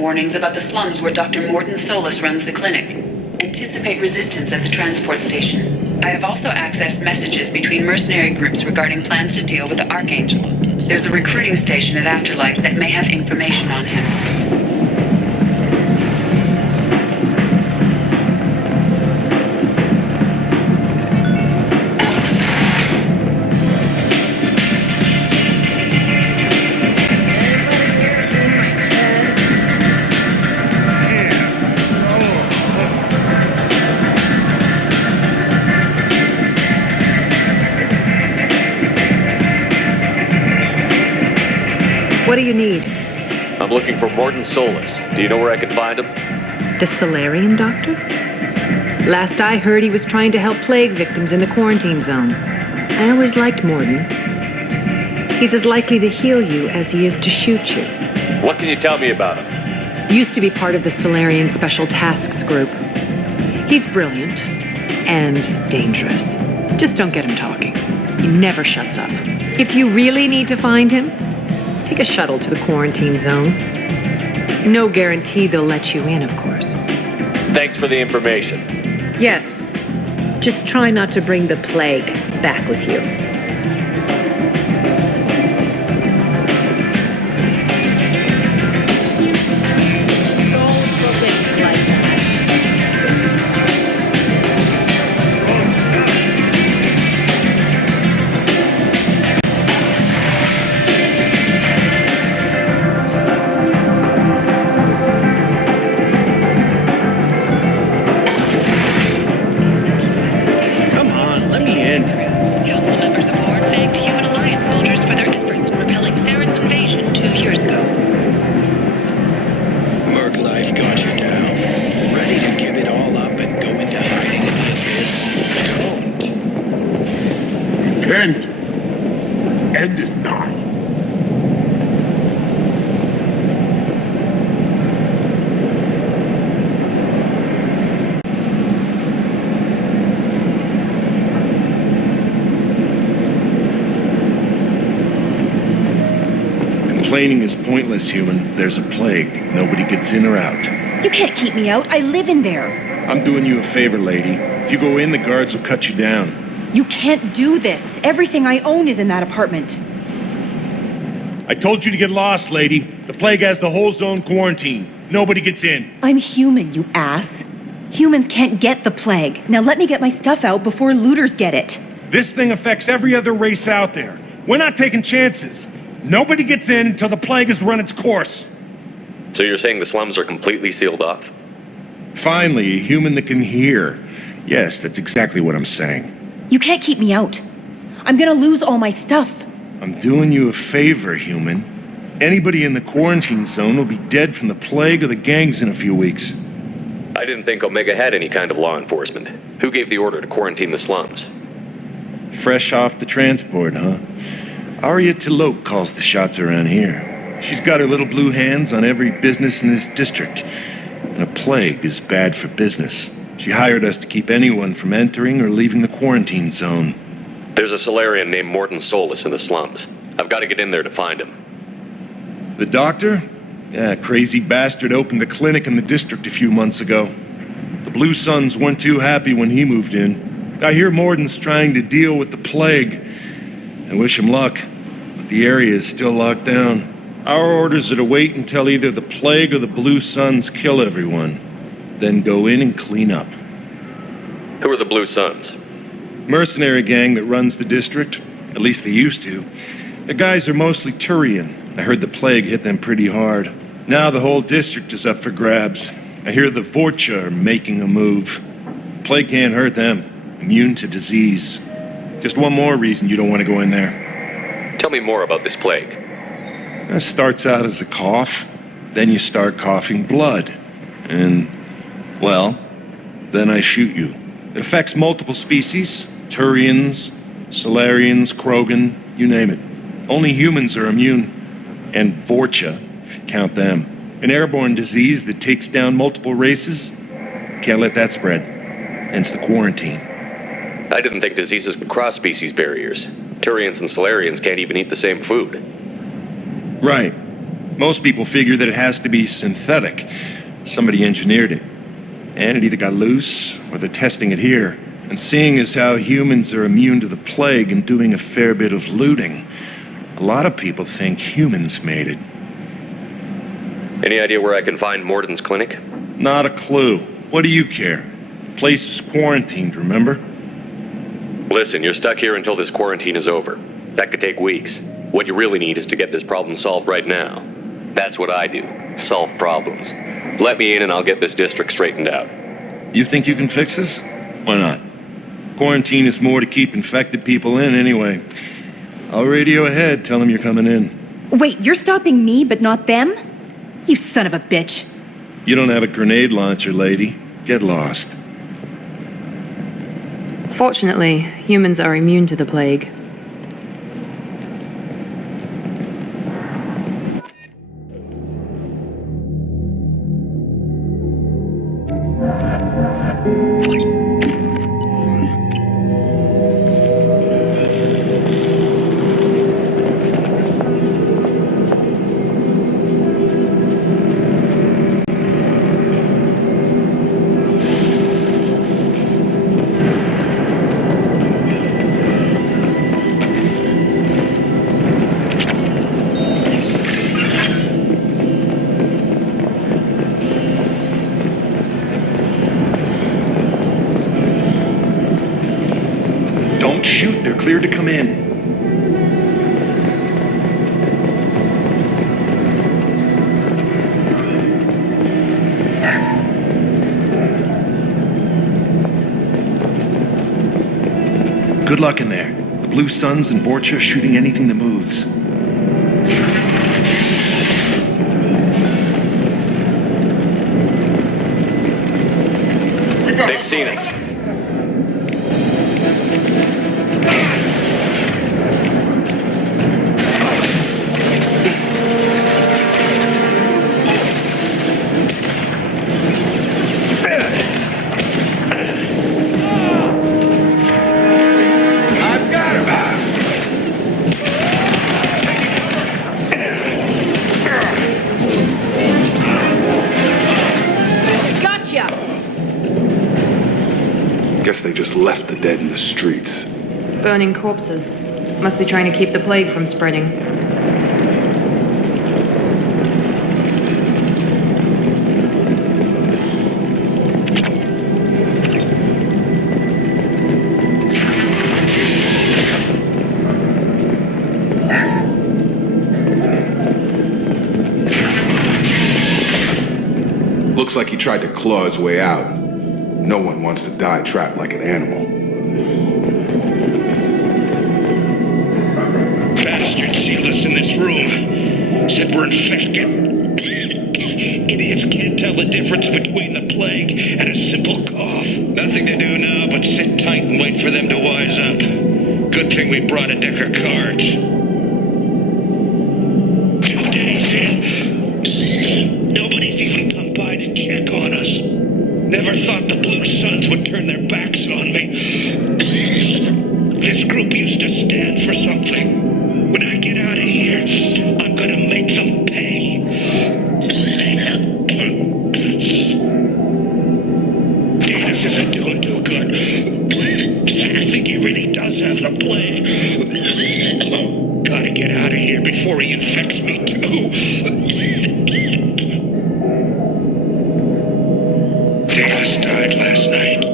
warnings about the slums where Dr. Morden Solus runs the clinic. Anticipate resistance at the transport station. I have also accessed messages between mercenary groups regarding plans to deal with the Archangel. There's a recruiting station at Afterlife that may have information on him. What do you need? I'm looking for Morden Solus. Do you know where I can find him? The Solarian doctor? Last I heard, he was trying to help plague victims in the quarantine zone. I always liked Morden. He's as likely to heal you as he is to shoot you. What can you tell me about him? Used to be part of the Solarian Special Tasks Group. He's brilliant and dangerous. Just don't get him talking. He never shuts up. If you really need to find him, take a shuttle to the quarantine zone. No guarantee they'll let you in, of course. Thanks for the information. Yes. Just try not to bring the plague back with you. End is nigh. Complaining is pointless, human. There's a plague. Nobody gets in or out. You can't keep me out. I live in there. I'm doing you a favor, lady. If you go in, the guards will cut you down. You can't do this. Everything I own is in that apartment. I told you to get lost, lady. The plague has the whole zone quarantined. Nobody gets in. I'm human, you ass. Humans can't get the plague. Now let me get my stuff out before looters get it. This thing affects every other race out there. We're not taking chances. Nobody gets in until the plague has run its course. So you're saying the slums are completely sealed off? Finally, a human that can hear. Yes, that's exactly what I'm saying. You can't keep me out. I'm gonna lose all my stuff. I'm doing you a favor, human. Anybody in the quarantine zone will be dead from the plague or the gangs in a few weeks. I didn't think Omega had any kind of law enforcement. Who gave the order to quarantine the slums? Fresh off the transport, huh? Arya Tilok calls the shots around here. She's got her little blue hands on every business in this district. And a plague is bad for business. She hired us to keep anyone from entering or leaving the quarantine zone. There's a Solarian named Morden Solus in the slums. I've got to get in there to find him. The doctor? Yeah, crazy bastard opened a clinic in the district a few months ago. The Blue Suns weren't too happy when he moved in. I hear Morden's trying to deal with the plague. I wish him luck, but the area is still locked down. Our orders are to wait until either the plague or the Blue Suns kill everyone. Then go in and clean up. Who are the Blue Suns? Mercenary gang that runs the district. At least they used to. The guys are mostly Turian. I heard the plague hit them pretty hard. Now the whole district is up for grabs. I hear the Vorcha are making a move. Plague can't hurt them. Immune to disease. Just one more reason you don't want to go in there. Tell me more about this plague. It starts out as a cough. Then you start coughing blood. And, well, then I shoot you. It affects multiple species. Turians, Solarians, Krogan, you name it. Only humans are immune. And Vorcha, if you count them. An airborne disease that takes down multiple races. Can't let that spread. Hence the quarantine. I didn't think diseases would cross species barriers. Turians and Solarians can't even eat the same food. Right. Most people figure that it has to be synthetic. Somebody engineered it. And it either got loose, or they're testing it here. And seeing as how humans are immune to the plague and doing a fair bit of looting, a lot of people think humans made it. Any idea where I can find Morden's clinic? Not a clue. What do you care? The place is quarantined, remember? Listen, you're stuck here until this quarantine is over. That could take weeks. What you really need is to get this problem solved right now. That's what I do. Solve problems. Let me in and I'll get this district straightened out. You think you can fix this? Why not? Quarantine is more to keep infected people in anyway. I'll radio ahead, tell them you're coming in. Wait, you're stopping me, but not them? You son of a bitch. You don't have a grenade launcher, lady. Get lost. Fortunately, humans are immune to the plague. Don't shoot, they're cleared to come in. Good luck in there. The Blue Suns and Vorcha are shooting anything that moves. They've seen us. Guess they just left the dead in the streets. Burning corpses. Must be trying to keep the plague from spreading. Looks like he tried to claw his way out. No one wants to die trapped like an animal. Bastard sealed us in this room. Said we're infected. Idiots can't tell the difference between the plague and a simple cough. Nothing to do now but sit tight and wait for them to wise up. Good thing we brought a deck of cards. 2 days in. Nobody's even come by to check on us. Never thought the Blue Suns would turn their backs on me. This group used to stand for something. When I get out of here, I'm gonna make them pay. Davis isn't doing too good. I think he really does have the plague. Gotta get out of here before he infects me too. Davis died last night.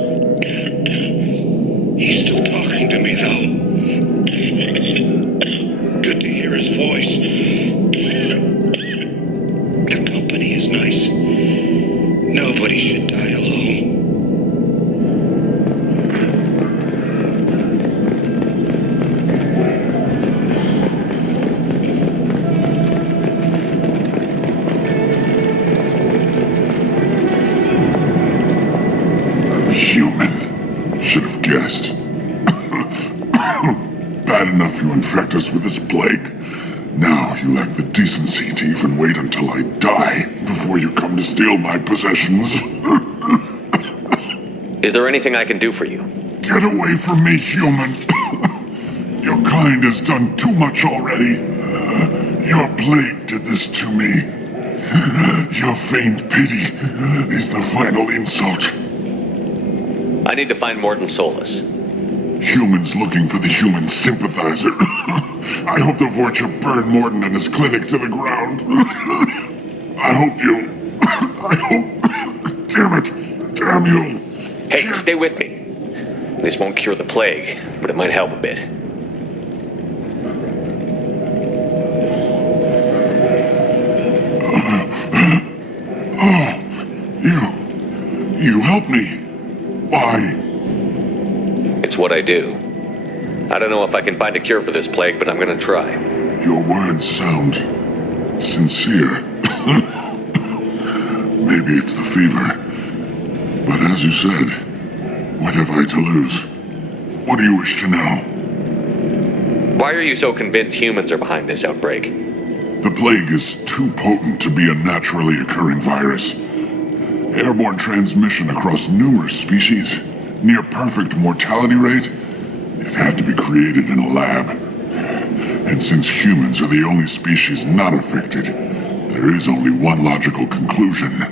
He's still talking to me, though. Good to hear his voice. The company is nice. Nobody should die alone. Should have guessed. Bad enough you infect us with this plague. Now you lack the decency to even wait until I die before you come to steal my possessions. Is there anything I can do for you? Get away from me, human. Your kind has done too much already. Your plague did this to me. Your feigned pity is the final insult. I need to find Morton Solus. Humans looking for the human sympathizer. I hope the Vorcha burn Morton and his clinic to the ground. I hope. Damn it. Damn you. Hey, stay with me. This won't cure the plague, but it might help a bit. You help me. Why? It's what I do. I don't know if I can find a cure for this plague, but I'm gonna try. Your words sound sincere. Maybe it's the fever. But as you said, what have I to lose? What do you wish to know? Why are you so convinced humans are behind this outbreak? The plague is too potent to be a naturally occurring virus. Airborne transmission across numerous species, near perfect mortality rate. It had to be created in a lab. And since humans are the only species not affected, there is only one logical conclusion.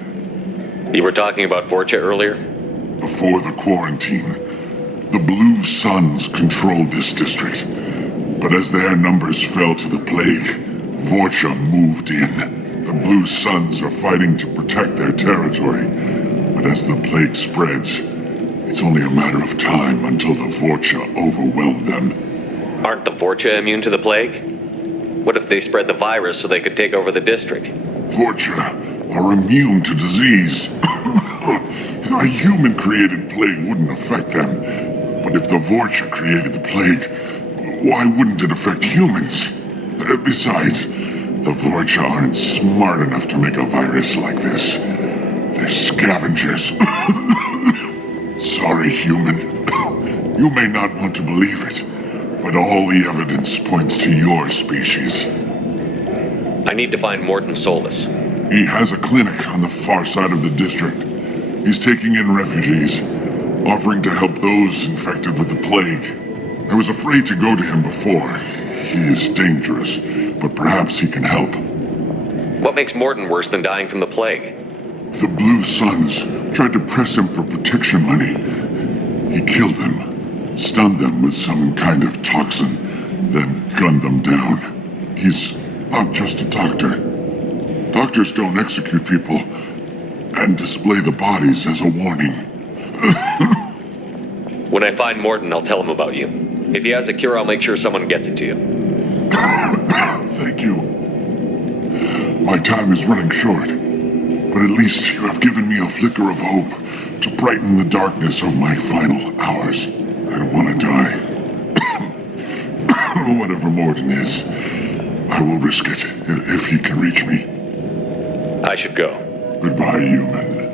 You were talking about Vorcha earlier? Before the quarantine, the Blue Suns controlled this district. But as their numbers fell to the plague, Vorcha moved in. The Blue Suns are fighting to protect their territory. But as the plague spreads, it's only a matter of time until the Vorcha overwhelm them. Aren't the Vorcha immune to the plague? What if they spread the virus so they could take over the district? Vorcha are immune to disease. A human-created plague wouldn't affect them. But if the Vorcha created the plague, why wouldn't it affect humans? Besides, the Vorcha aren't smart enough to make a virus like this. They're scavengers. Sorry, human. You may not want to believe it, but all the evidence points to your species. I need to find Morton Solus. He has a clinic on the far side of the district. He's taking in refugees, offering to help those infected with the plague. I was afraid to go to him before. He is dangerous, but perhaps he can help. What makes Morton worse than dying from the plague? The Blue Suns tried to press him for protection money. He killed them, stunned them with some kind of toxin, then gunned them down. He's not just a doctor. Doctors don't execute people and display the bodies as a warning. When I find Morton, I'll tell him about you. If he has a cure, I'll make sure someone gets it to you. Thank you. My time is running short, but at least you have given me a flicker of hope to brighten the darkness of my final hours. I don't want to die. Whatever Morton is, I will risk it if he can reach me. I should go. Goodbye, human.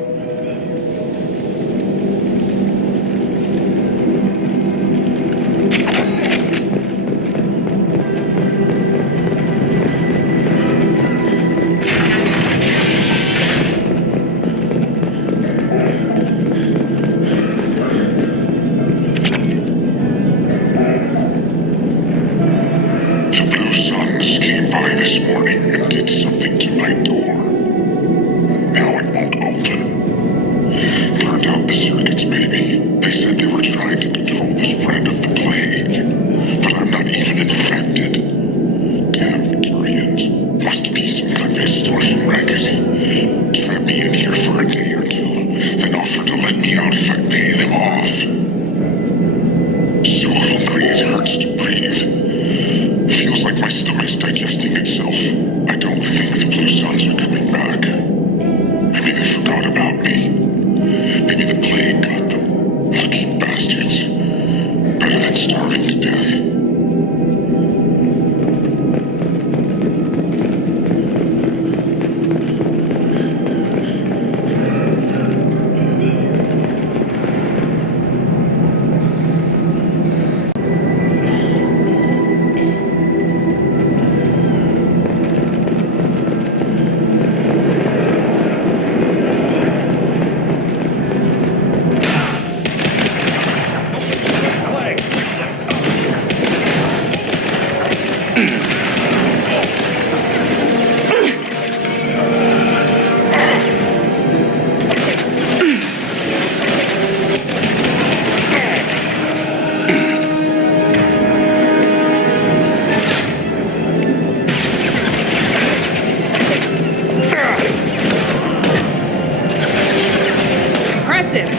explosive.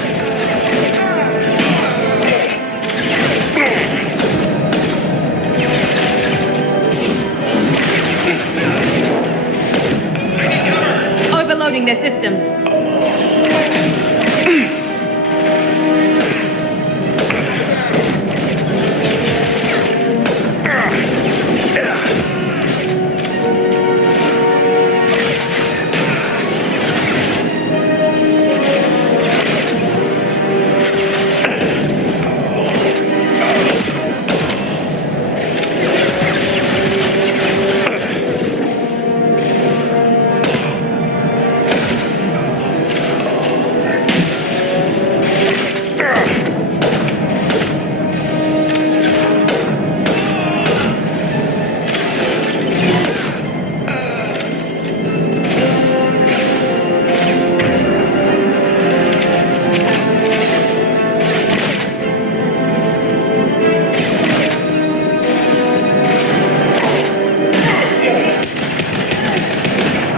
Overloading their systems.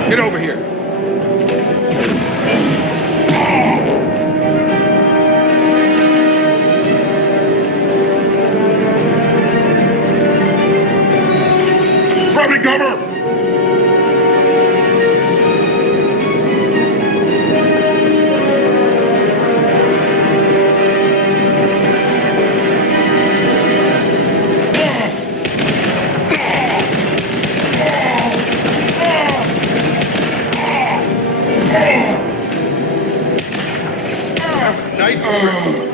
Get over here. Grabbing cover! Nice work.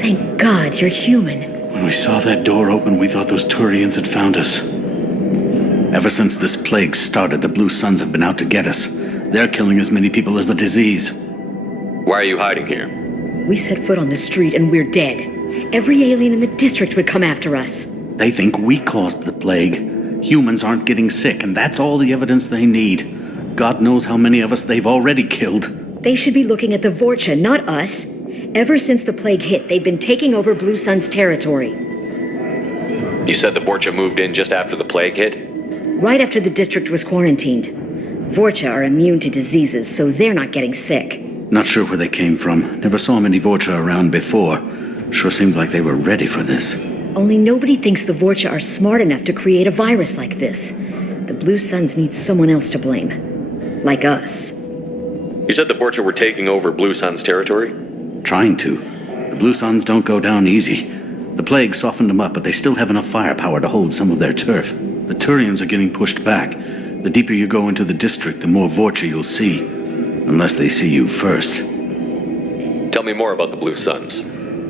Thank God you're human. When we saw that door open, we thought those Turians had found us. Ever since this plague started, the Blue Suns have been out to get us. They're killing as many people as the disease. Why are you hiding here? We set foot on the street and we're dead. Every alien in the district would come after us. They think we caused the plague. Humans aren't getting sick, and that's all the evidence they need. God knows how many of us they've already killed. They should be looking at the Vorcha, not us. Ever since the plague hit, they've been taking over Blue Sun's territory. You said the Borcha moved in just after the plague hit? Right after the district was quarantined. Vorcha are immune to diseases, so they're not getting sick. Not sure where they came from. Never saw many Vorcha around before. Sure seemed like they were ready for this. Only nobody thinks the Vorcha are smart enough to create a virus like this. The Blue Suns need someone else to blame. Like us. You said the Borcha were taking over Blue Sun's territory? Trying to. The Blue Suns don't go down easy. The plague softened them up, but they still have enough firepower to hold some of their turf. The Turians are getting pushed back. The deeper you go into the district, the more Vorcha you'll see. Unless they see you first. Tell me more about the Blue Suns.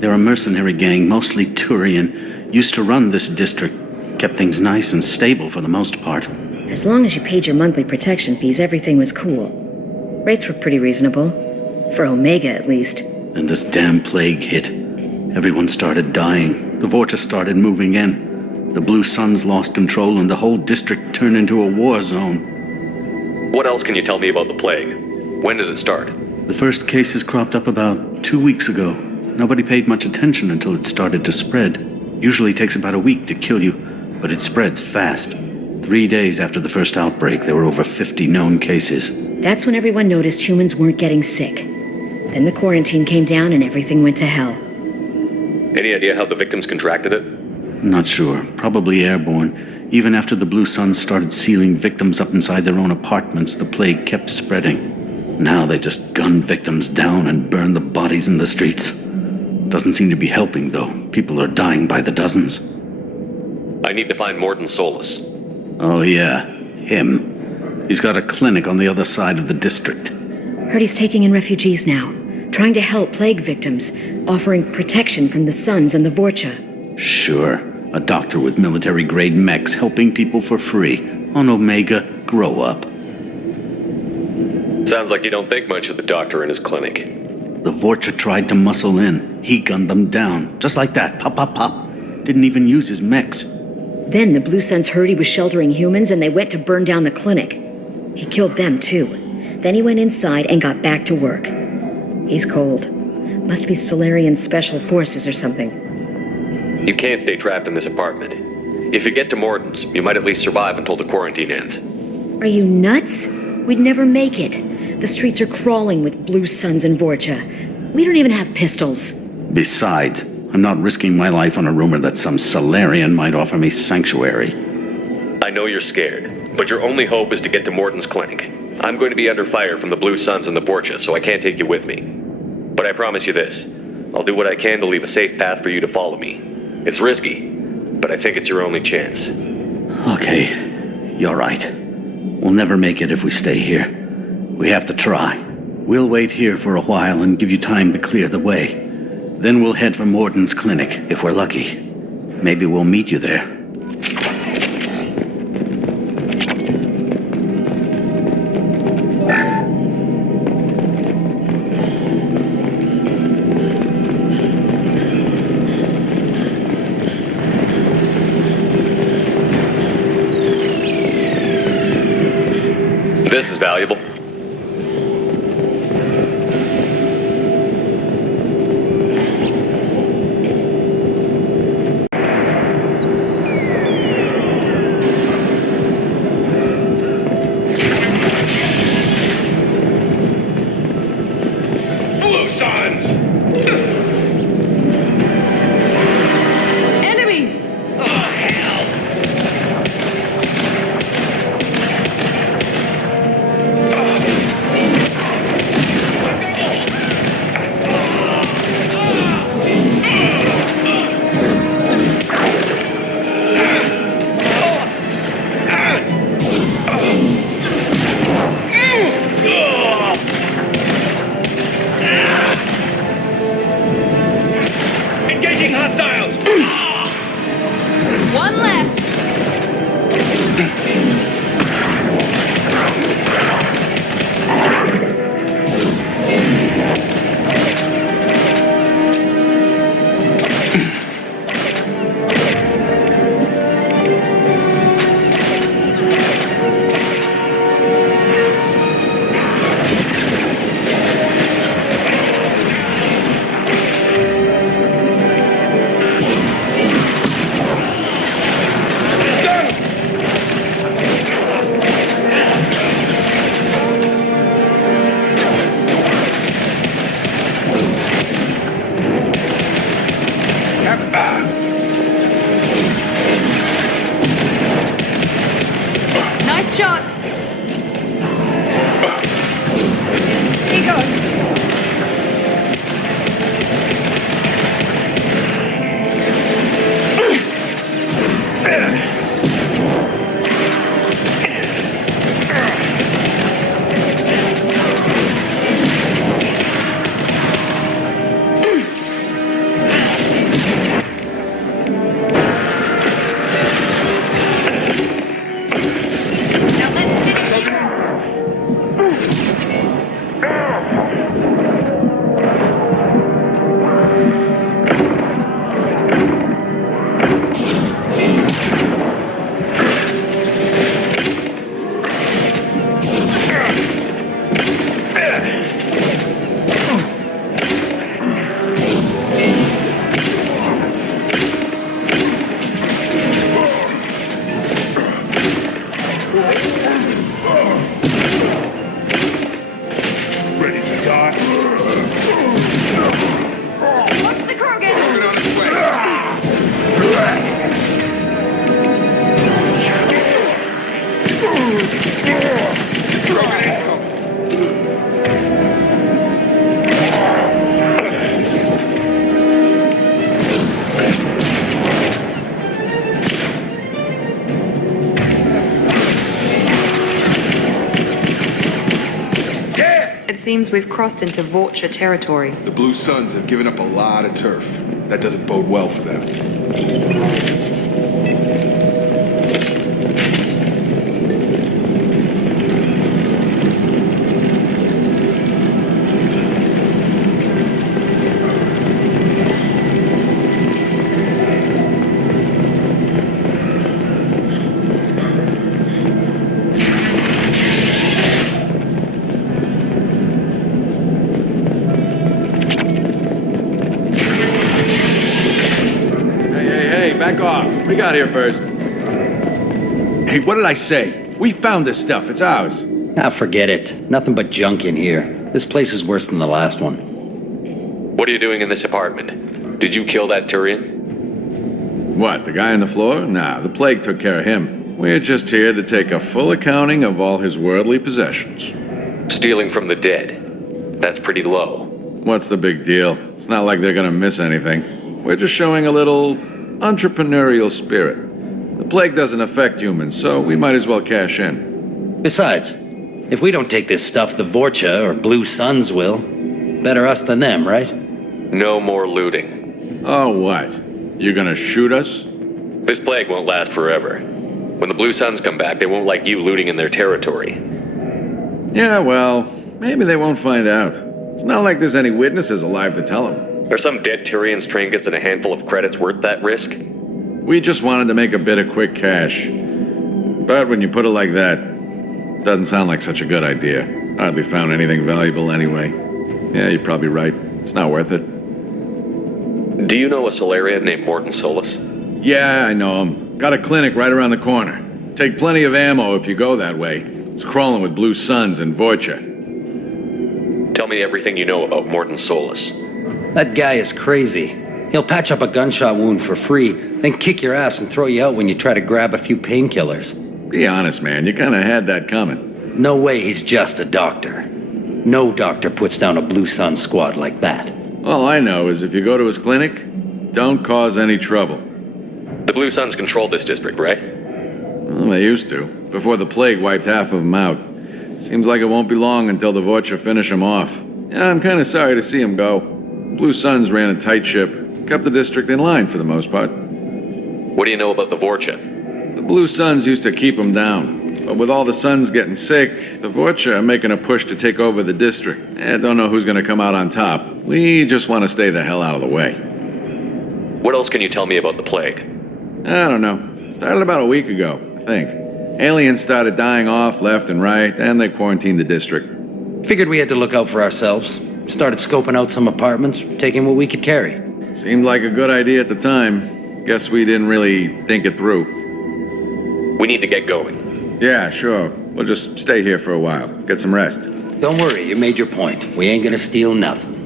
They're a mercenary gang, mostly Turian. Used to run this district. Kept things nice and stable for the most part. As long as you paid your monthly protection fees, everything was cool. Rates were pretty reasonable. For Omega, at least. Then this damn plague hit. Everyone started dying. The Vorcha started moving in. The Blue Suns lost control and the whole district turned into a war zone. What else can you tell me about the plague? When did it start? The first cases cropped up about 2 weeks ago. Nobody paid much attention until it started to spread. Usually takes about a week to kill you, but it spreads fast. 3 days after the first outbreak, there were over 50 known cases. That's when everyone noticed humans weren't getting sick. Then the quarantine came down and everything went to hell. Any idea how the victims contracted it? Not sure. Probably airborne. Even after the Blue Suns started sealing victims up inside their own apartments, the plague kept spreading. Now they just gun victims down and burn the bodies in the streets. Doesn't seem to be helping, though. People are dying by the dozens. I need to find Morden Solus. Oh, yeah. Him. He's got a clinic on the other side of the district. Heard he's taking in refugees now, trying to help plague victims, offering protection from the Suns and the Vorcha. Sure. A doctor with military-grade mechs helping people for free. On Omega, grow up. Sounds like you don't think much of the doctor and his clinic. The Vorcha tried to muscle in. He gunned them down. Just like that. Pop, pop, pop. Didn't even use his mechs. Then the Blue Suns heard he was sheltering humans and they went to burn down the clinic. He killed them too. Then he went inside and got back to work. He's cold. Must be Solarian Special Forces or something. You can't stay trapped in this apartment. If you get to Morton's, you might at least survive until the quarantine ends. Are you nuts? We'd never make it. The streets are crawling with Blue Suns and Vorcha. We don't even have pistols. Besides, I'm not risking my life on a rumor that some Solarian might offer me sanctuary. I know you're scared, but your only hope is to get to Morton's clinic. I'm going to be under fire from the Blue Suns and the Vorcha, so I can't take you with me. But I promise you this. I'll do what I can to leave a safe path for you to follow me. It's risky, but I think it's your only chance. Okay, you're right. We'll never make it if we stay here. We have to try. We'll wait here for a while and give you time to clear the way. Then we'll head for Morton's clinic, if we're lucky. Maybe we'll meet you there. This is valuable. Blue Suns! Enemies! Oh, hell! Engaging hostiles! One less! Nice shot! Here goes. Now let's finish him. Ready to die? Watch the Krogan! Get on his way. Krogan incoming. Yeah! It seems we've crossed into Vorcha territory. The Blue Suns have given up a lot of turf. That doesn't bode well for them. Back off. We got here first. Hey, what did I say? We found this stuff. It's ours. Ah, forget it. Nothing but junk in here. This place is worse than the last one. What are you doing in this apartment? Did you kill that Turian? What, the guy on the floor? Nah, the plague took care of him. We're just here to take a full accounting of all his worldly possessions. Stealing from the dead. That's pretty low. What's the big deal? It's not like they're gonna miss anything. We're just showing a little entrepreneurial spirit. The plague doesn't affect humans, so we might as well cash in. Besides, if we don't take this stuff, the Vorcha or Blue Suns will. Better us than them, right? No more looting. Oh, what? You gonna shoot us? This plague won't last forever. When the Blue Suns come back, they won't like you looting in their territory. Yeah, well, maybe they won't find out. It's not like there's any witnesses alive to tell them. Are some dead Turian's trinkets and a handful of credits worth that risk? We just wanted to make a bit of quick cash. But when you put it like that, doesn't sound like such a good idea. Hardly found anything valuable anyway. Yeah, you're probably right. It's not worth it. Do you know a Solarian named Morton Solus? Yeah, I know him. Got a clinic right around the corner. Take plenty of ammo if you go that way. It's crawling with Blue Suns and Vorcha. Tell me everything you know about Morton Solus. That guy is crazy. He'll patch up a gunshot wound for free, then kick your ass and throw you out when you try to grab a few painkillers. Be honest, man. You kinda had that coming. No way he's just a doctor. No doctor puts down a Blue Sun squad like that. All I know is if you go to his clinic, don't cause any trouble. The Blue Suns control this district, right? Well, they used to, before the plague wiped half of them out. Seems like it won't be long until the Vorcha finish him off. Yeah, I'm kinda sorry to see him go. Blue Suns ran a tight ship, kept the district in line for the most part. What do you know about the Vorcha? The Blue Suns used to keep them down, but with all the Suns getting sick, the Vorcha are making a push to take over the district. Don't know who's gonna come out on top. We just want to stay the hell out of the way. What else can you tell me about the plague? I don't know. Started about a week ago, I think. Aliens started dying off left and right, and they quarantined the district. Figured we had to look out for ourselves. Started scoping out some apartments, taking what we could carry. Seemed like a good idea at the time. Guess we didn't really think it through. We need to get going. Yeah, sure. We'll just stay here for a while. Get some rest. Don't worry, you made your point. We ain't gonna steal nothing.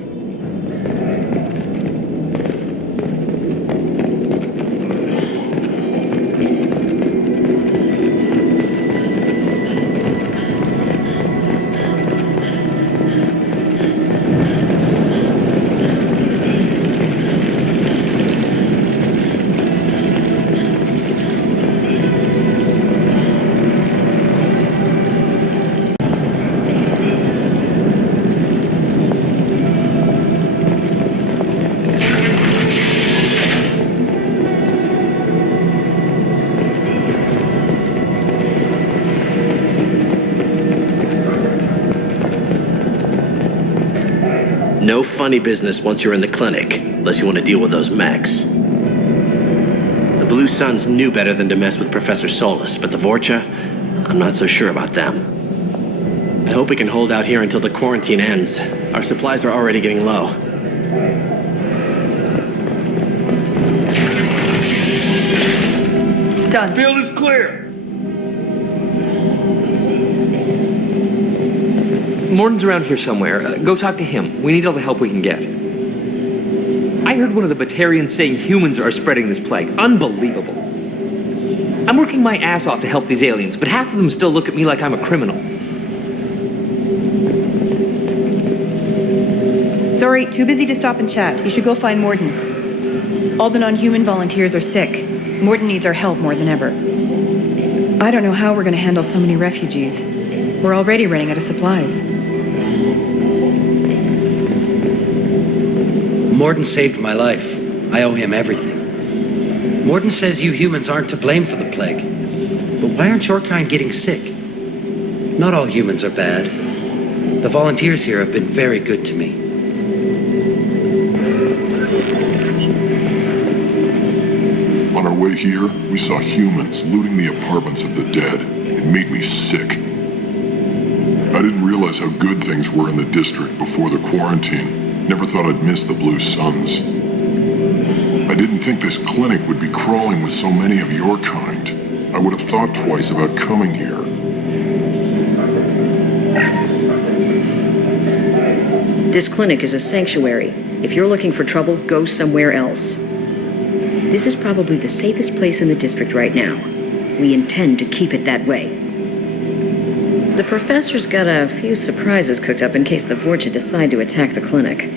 No funny business once you're in the clinic, unless you want to deal with those mechs. The Blue Suns knew better than to mess with Professor Solus, but the Vorcha, I'm not so sure about them. I hope we can hold out here until the quarantine ends. Our supplies are already getting low. Done. Field is clear. Morton's around here somewhere. Go talk to him. We need all the help we can get. I heard one of the Batarians saying humans are spreading this plague. Unbelievable. I'm working my ass off to help these aliens, but half of them still look at me like I'm a criminal. Sorry, too busy to stop and chat. You should go find Morton. All the non-human volunteers are sick. Morton needs our help more than ever. I don't know how we're going to handle so many refugees. We're already running out of supplies. Morden saved my life. I owe him everything. Morden says you humans aren't to blame for the plague. But why aren't your kind getting sick? Not all humans are bad. The volunteers here have been very good to me. On our way here, we saw humans looting the apartments of the dead. It made me sick. I didn't realize how good things were in the district before the quarantine. Never thought I'd miss the Blue Suns. I didn't think this clinic would be crawling with so many of your kind. I would have thought twice about coming here. This clinic is a sanctuary. If you're looking for trouble, go somewhere else. This is probably the safest place in the district right now. We intend to keep it that way. The professor's got a few surprises cooked up in case the Vorcha decide to attack the clinic.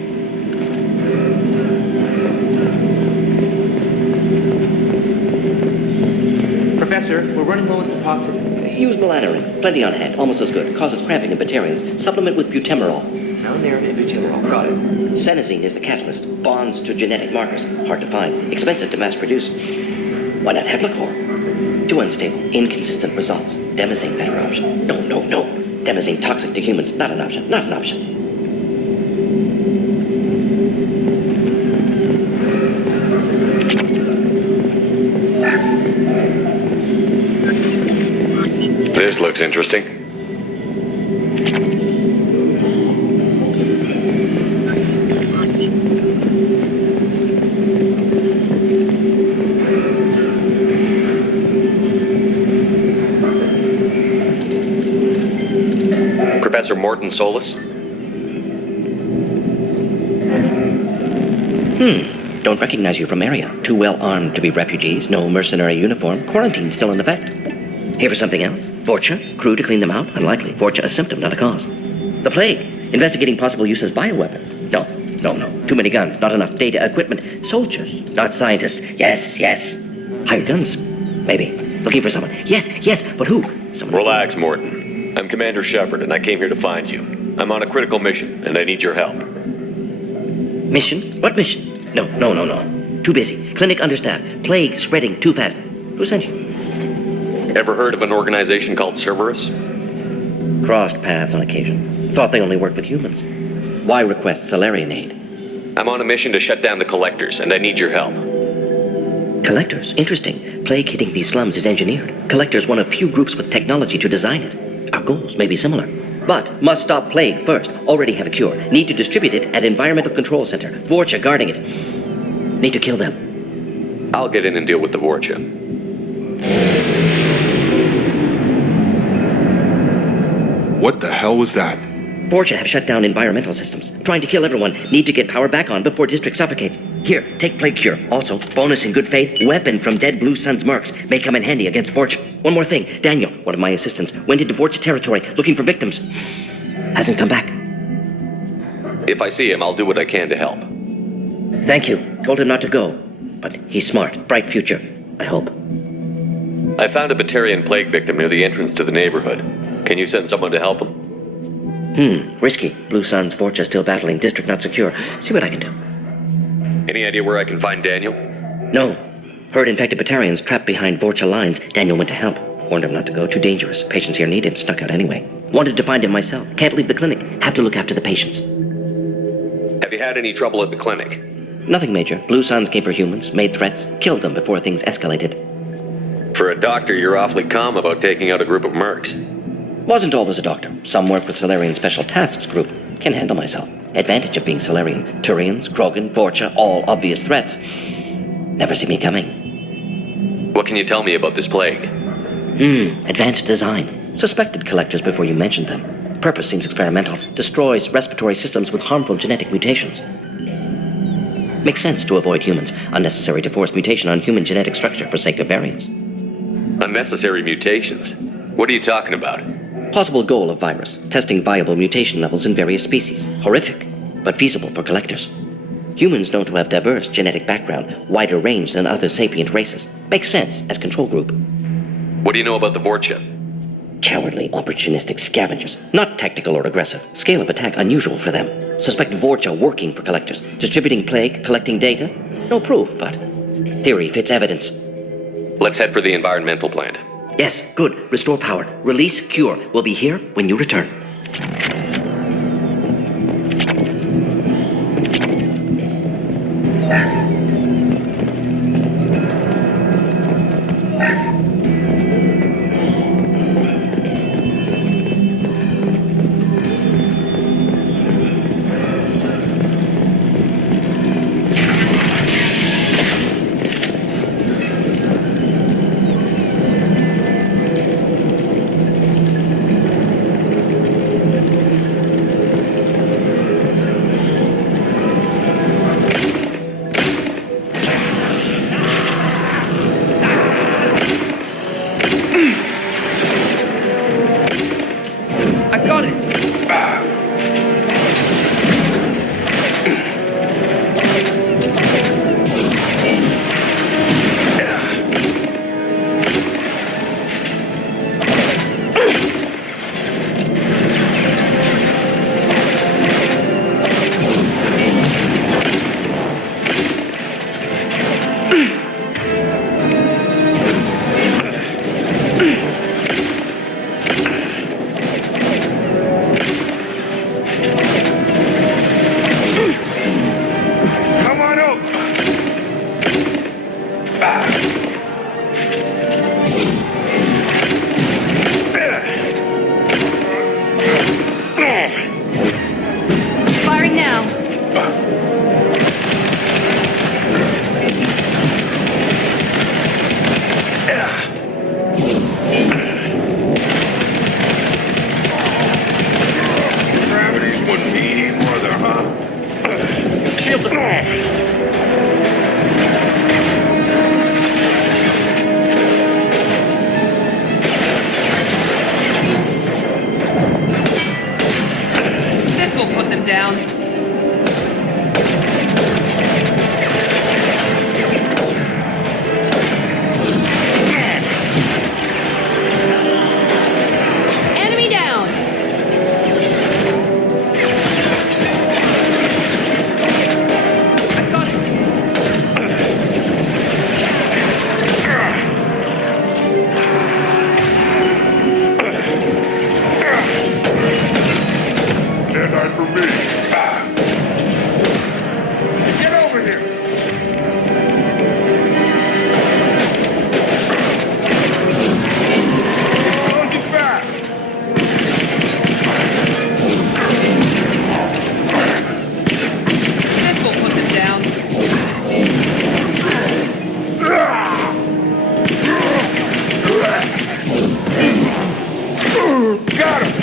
Professor, we're running low on Suboxone. Use melanorin. Plenty on hand. Almost as good. Causes cramping in Batarians. Supplement with butemerol. Malnarin and butemerol. Got it. Senesine is the catalyst. Bonds to genetic markers. Hard to find. Expensive to mass produce. Why not Heplicor? Too unstable. Inconsistent results. Demazine better option. No. Demazine toxic to humans. Not an option. Not an option. This looks interesting. Professor Morden Solus? Don't recognize you from area. Too well armed to be refugees. No mercenary uniform. Quarantine still in effect. Here for something else? Vorcha? Crew to clean them out? Unlikely. Vorcha a symptom, not a cause. The plague? Investigating possible use as bioweapon? No. Too many guns, not enough data, equipment. Soldiers, not scientists. Yes. Hired guns? Maybe. Looking for someone. Yes, but who? Someone. Relax, Morden. I'm Commander Shepard, and I came here to find you. I'm on a critical mission, and I need your help. Mission? What mission? No. Too busy. Clinic understaffed. Plague spreading too fast. Who sent you? Ever heard of an organization called Cerberus? Crossed paths on occasion. Thought they only worked with humans. Why request Salarian aid? I'm on a mission to shut down the Collectors, and I need your help. Collectors? Interesting. Plague hitting these slums is engineered. Collectors one of few groups with technology to design it. Our goals may be similar. But must stop plague first. Already have a cure. Need to distribute it at Environmental Control Center. Vorcha guarding it. Need to kill them. I'll get in and deal with the Vorcha. What the hell was that? Vorcha have shut down environmental systems. Trying to kill everyone. Need to get power back on before district suffocates. Here, take plague cure. Also, bonus in good faith, weapon from dead Blue Sun's mercs. May come in handy against Vorcha. One more thing. Daniel, one of my assistants, went into Vorcha territory looking for victims. Hasn't come back. If I see him, I'll do what I can to help. Thank you. Told him not to go. But he's smart. Bright future. I hope. I found a Batarian plague victim near the entrance to the neighborhood. Can you send someone to help him? Risky. Blue Sun's Vorcha still battling. District not secure. See what I can do. Any idea where I can find Daniel? No. Heard infected Batarians trapped behind Vorcha lines. Daniel went to help. Warned him not to go. Too dangerous. Patients here need him. Snuck out anyway. Wanted to find him myself. Can't leave the clinic. Have to look after the patients. Have you had any trouble at the clinic? Nothing major. Blue Suns came for humans, made threats, killed them before things escalated. For a doctor, you're awfully calm about taking out a group of mercs. Wasn't always a doctor. Some work with Salarian Special Tasks Group. Can handle myself. Advantage of being Salarian. Turians, Krogan, Vorcha, all obvious threats. Never see me coming. What can you tell me about this plague? Advanced design. Suspected collectors before you mentioned them. Purpose seems experimental. Destroys respiratory systems with harmful genetic mutations. Makes sense to avoid humans. Unnecessary to force mutation on human genetic structure for sake of variance. Unnecessary mutations? What are you talking about? Possible goal of virus. Testing viable mutation levels in various species. Horrific, but feasible for collectors. Humans known to have diverse genetic background, wider range than other sapient races. Makes sense as control group. What do you know about the Vorcha? Cowardly, opportunistic scavengers. Not tactical or aggressive. Scale of attack unusual for them. Suspect Vorcha working for collectors. Distributing plague, collecting data. No proof, but theory fits evidence. Let's head for the environmental plant. Yes, good. Restore power. Release cure. We'll be here when you return. I got it! Come on up! Firing now. Gravity's one mean mother, huh? Shield This will put them down. Enemy down. I got it. Can't hide from me. Get over here! Close it back! This will put them down. Got him!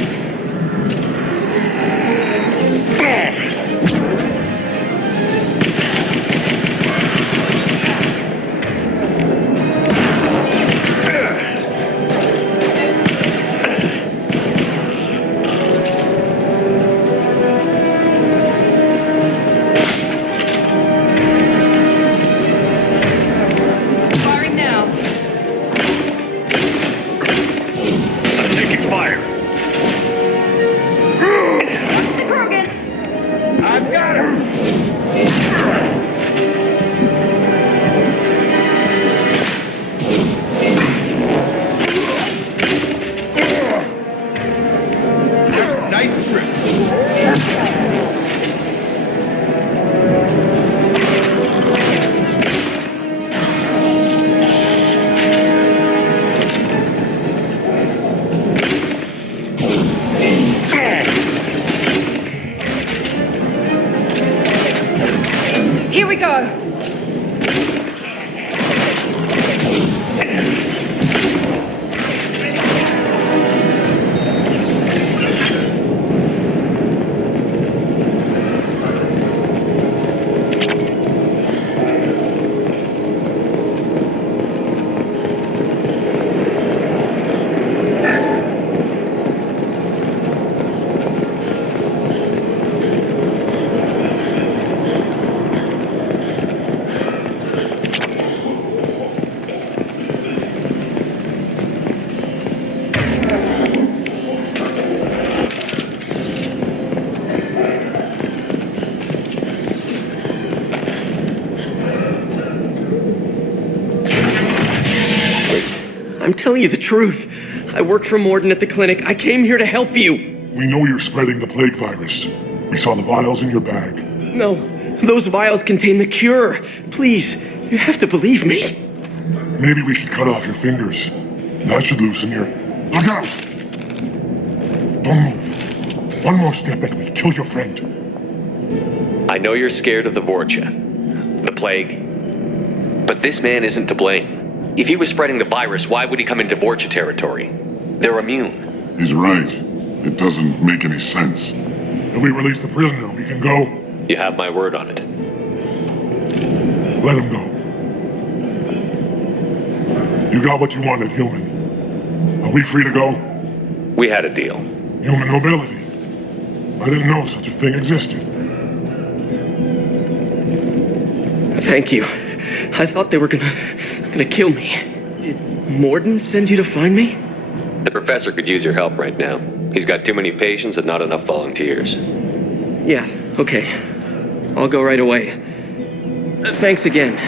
telling you the truth. I work for Morden at the clinic. I came here to help you. We know you're spreading the plague virus. We saw the vials in your bag. No, those vials contain the cure. Please, you have to believe me. Maybe we should cut off your fingers. That should loosen your... Look out! Don't move. One more step and we'll kill your friend. I know you're scared of the Vorcha, the plague, but this man isn't to blame. If he was spreading the virus, why would he come into Vorcha territory? They're immune. He's right. It doesn't make any sense. If we release the prisoner, we can go. You have my word on it. Let him go. You got what you wanted, human. Are we free to go? We had a deal. Human nobility. I didn't know such a thing existed. Thank you. I thought they were gonna kill me. Did Morden send you to find me? The professor could use your help right now. He's got too many patients and not enough volunteers. Yeah, okay. I'll go right away. Thanks again.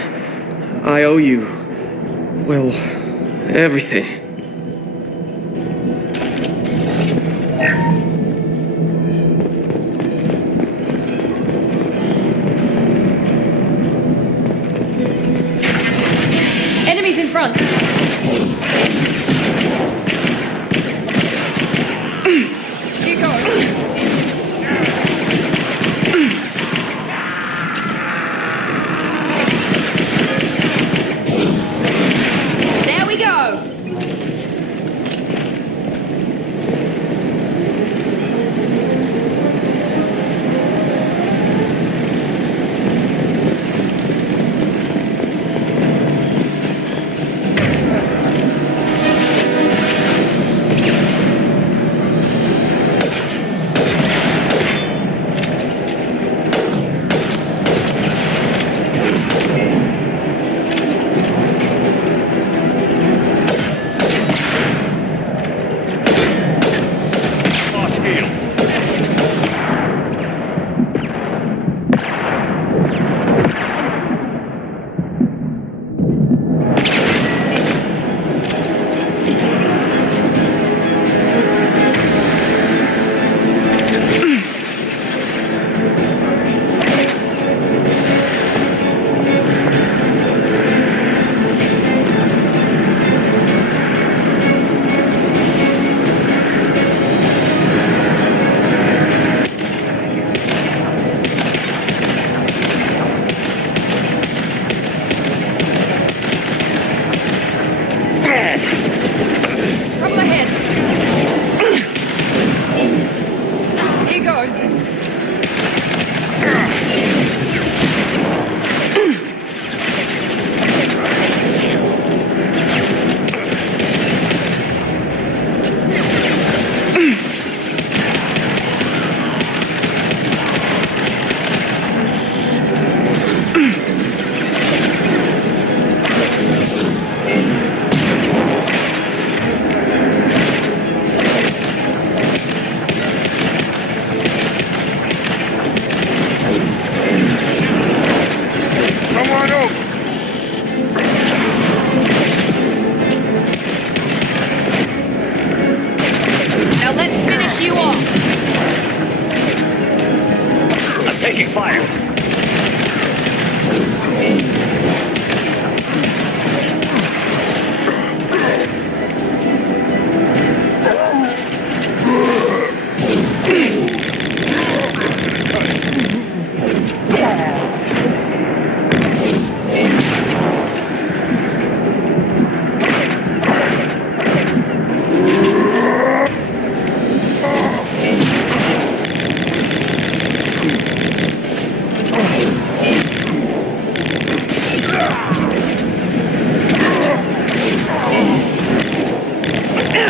I owe you, well, everything. Enemies in front. Here goes. There we go. Trouble ahead. Here goes. Come on over. Now let's finish you off. I'm taking fire.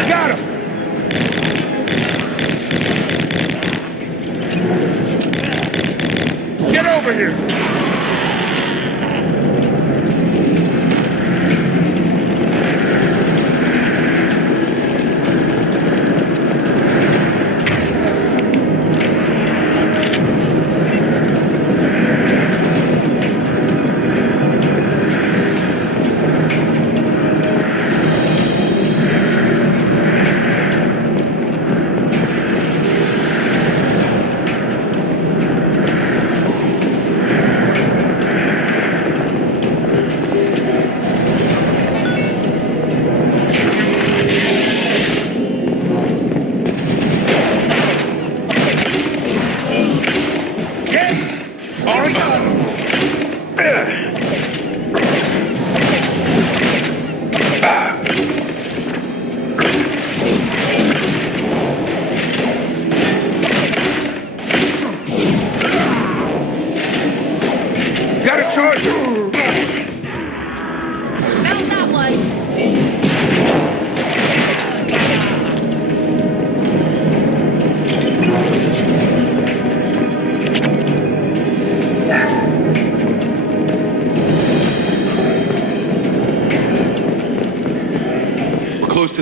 Got him! Get over here!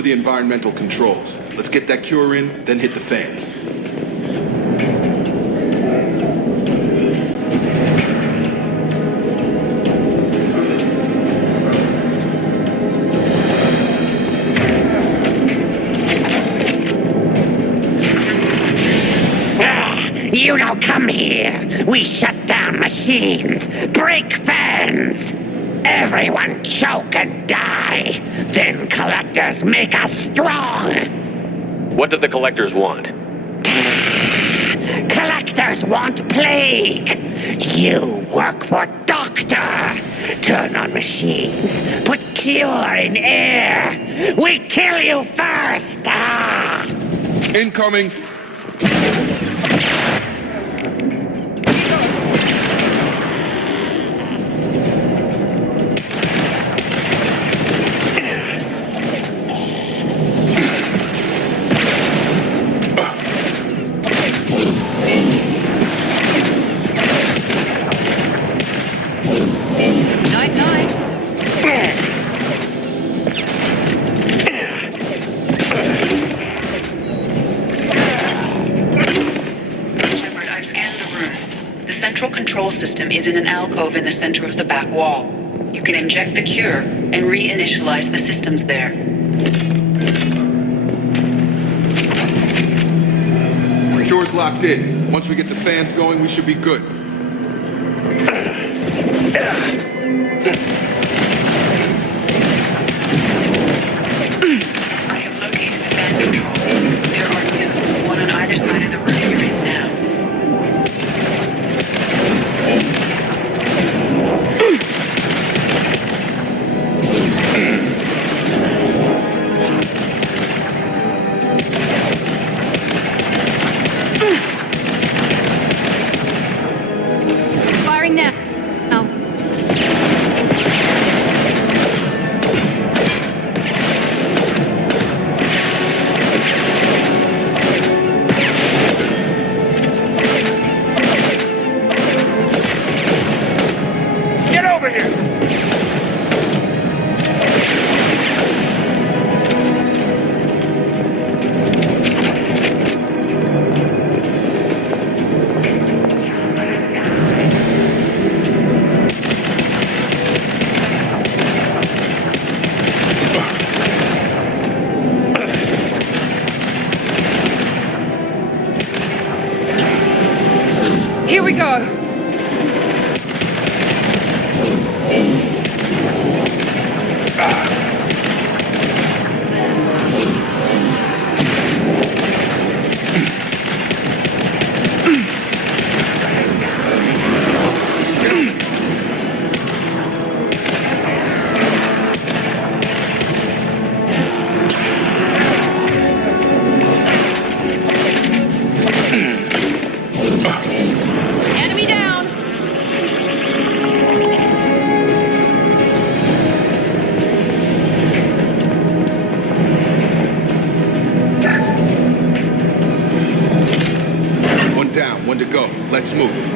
the environmental controls. Let's get that cure in, then hit the fans. You don't come here. We shut down machines, break fans. Everyone choke and die. Then collectors make us strong. What do the collectors want? Collectors want plague. You work for Doctor. Turn on machines. Put cure in air. We kill you first. Ah! Incoming. Control system is in an alcove in the center of the back wall. You can inject the cure and reinitialize the systems there. Cure's locked in. Once we get the fans going, we should be good. I have located the fan controls. There are two, one on either side of the room you're in now. Firing now. Get over here! Here we go. Enemy down. One down, one to go. Let's move.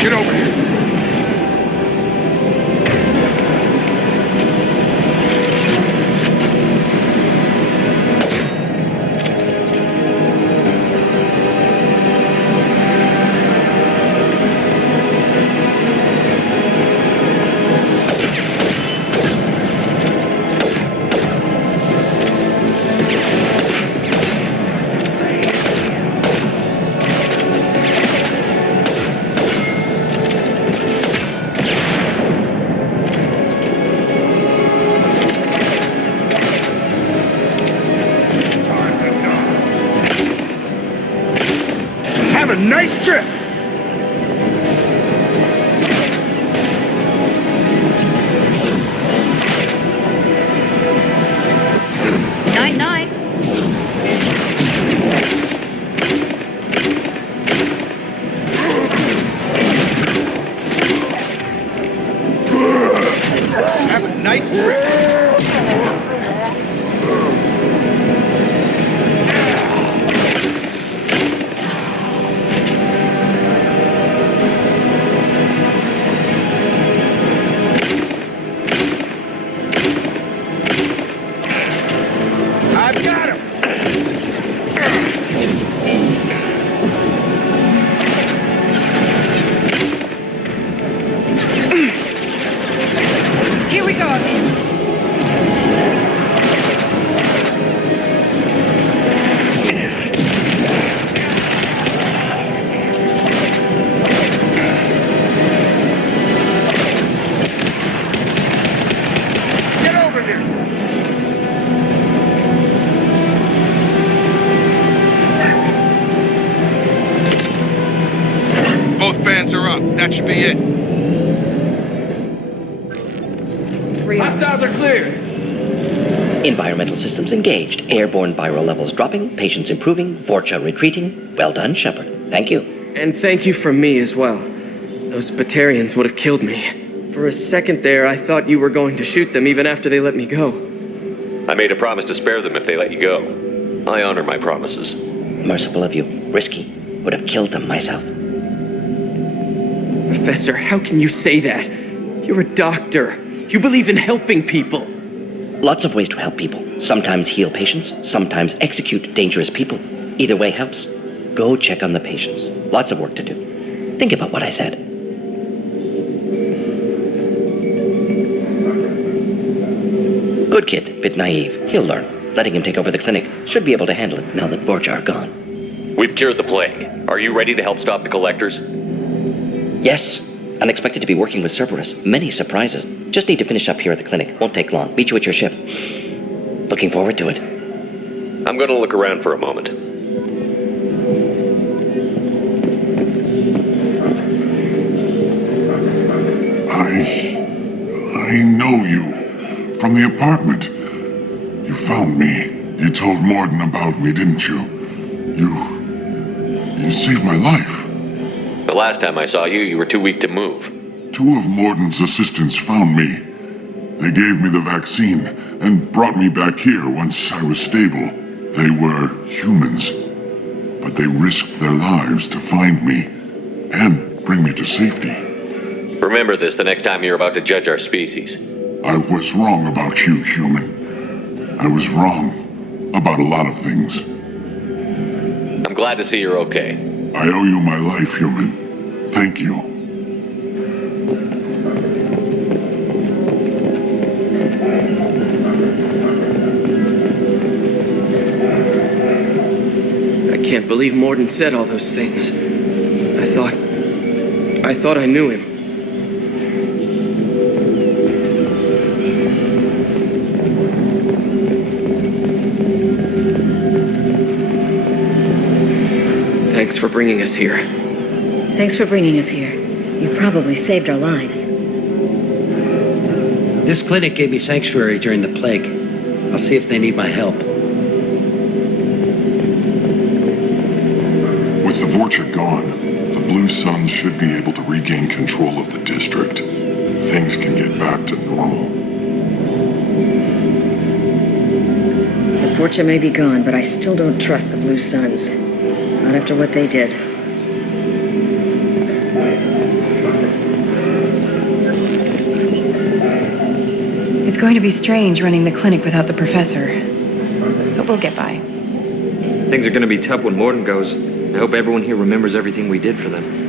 Get over here. Nice trick. I've got him! Here we go. Get over here! Both bands are up. That should be it. Hostiles are clear. Environmental systems engaged. Airborne viral levels dropping. Patients improving. Vorcha retreating. Well done, Shepard. Thank you. And thank you from me as well. Those Batarians would have killed me. For a second there, I thought you were going to shoot them even after they let me go. I made a promise to spare them if they let you go. I honor my promises. Merciful of you. Risky. Would have killed them myself. Professor, how can you say that? You're a doctor. You believe in helping people. Lots of ways to help people. Sometimes heal patients, sometimes execute dangerous people. Either way helps. Go check on the patients. Lots of work to do. Think about what I said. Good kid, bit naive. He'll learn. Letting him take over the clinic. Should be able to handle it now that Vorcha are gone. We've cured the plague. Are you ready to help stop the collectors? Yes. Unexpected to be working with Cerberus. Many surprises. Just need to finish up here at the clinic. Won't take long. Meet you at your ship. Looking forward to it. I'm going to look around for a moment. I know you. From the apartment. You found me. You told Morden about me, didn't you? You saved my life. The last time I saw you, you were too weak to move. Two of Morden's assistants found me. They gave me the vaccine and brought me back here once I was stable. They were humans, but they risked their lives to find me and bring me to safety. Remember this the next time you're about to judge our species. I was wrong about you, human. I was wrong about a lot of things. I'm glad to see you're okay. I owe you my life, human. Thank you. I can't believe Morden said all those things. I thought I knew him. Thanks for bringing us here. Thanks for bringing us here. You probably saved our lives. This clinic gave me sanctuary during the plague. I'll see if they need my help. With the Vorcha gone, the Blue Suns should be able to regain control of the district. Things can get back to normal. The Vorcha may be gone, but I still don't trust the Blue Suns. Not after what they did. It's going to be strange running the clinic without the professor. But we'll get by. Things are going to be tough when Morden goes. I hope everyone here remembers everything we did for them.